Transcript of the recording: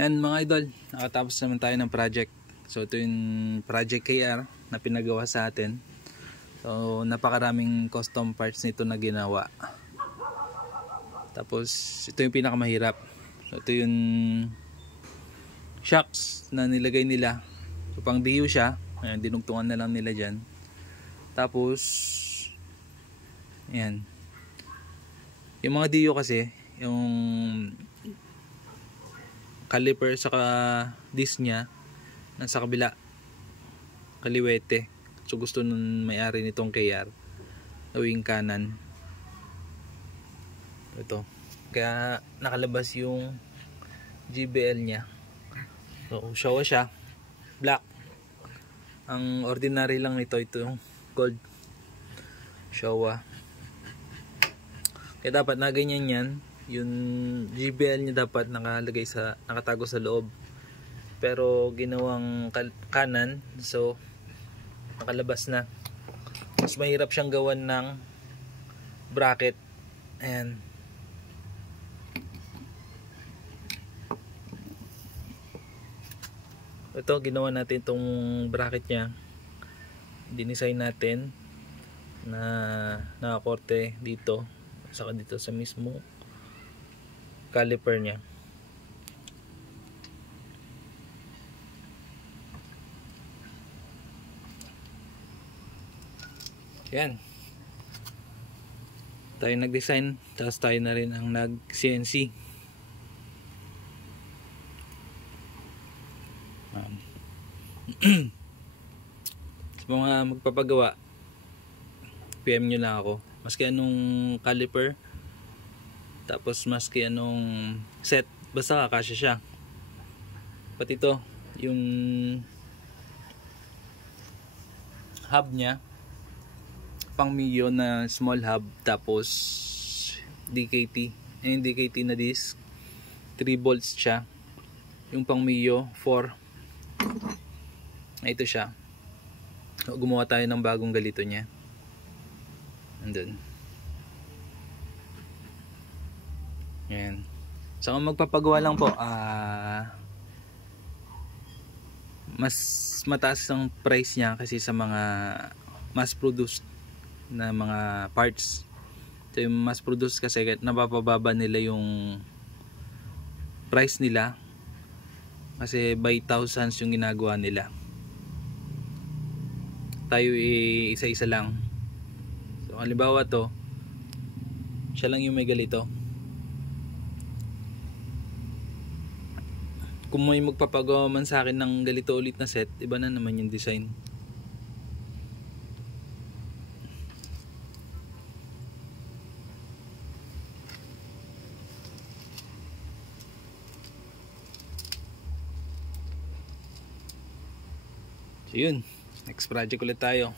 Yan mga idol, nakatapos naman tayo ng project. So ito yung project KR na pinagawa sa atin. So napakaraming custom parts nito na ginawa. Tapos ito yung pinakamahirap. So ito yung shocks na nilagay nila. So pang diyo siya. Ayan, dinugtungan na lang nila dyan. Tapos ayan, yung mga diyo kasi, yung caliper saka disc nya nasa kabila, kaliwete. So gusto nun may-ari nitong KR gawing kanan. Ito, kaya nakalabas yung GBL nya. So Showa siya, black. Ang ordinary lang nito, ito yung gold Showa. Kaya dapat na ganyan yan. Yung GBL nya dapat nakatago sa loob, pero ginawang kanan, so nakalabas na. Mas mahirap siyang gawan ng bracket. Ayan, ito ginawa natin itong bracket nya, dinisign natin na nakakorte dito saka dito sa mismo caliper nya. Yan, tayo nag-design, tapos tayo na rin ang nag-CNC. Sa mga magpapagawa, PM nyo lang ako. Maski anong caliper, tapos maski anong set, basta kakasya siya. Pati ito, yung hub nya, pang Mio na small hub, tapos DKT. Yung DKT na disc, 3 volts siya. Yung pang Mio 4. Ito siya. So, gumawa tayo ng bagong galito nya. Andun. Yan. So kung magpapagawa lang po, mas mataas ang price nya kasi sa mga mass produced na mga parts. So yung mass produced kasi napapababa nila yung price nila kasi by thousands yung ginagawa nila. Tayo isa-isa lang. So halimbawa to, siya lang yung may galito. Kung may magpapagawa man sa akin ng galito ulit na set, iba na naman yung design. So yun, next project ulit tayo.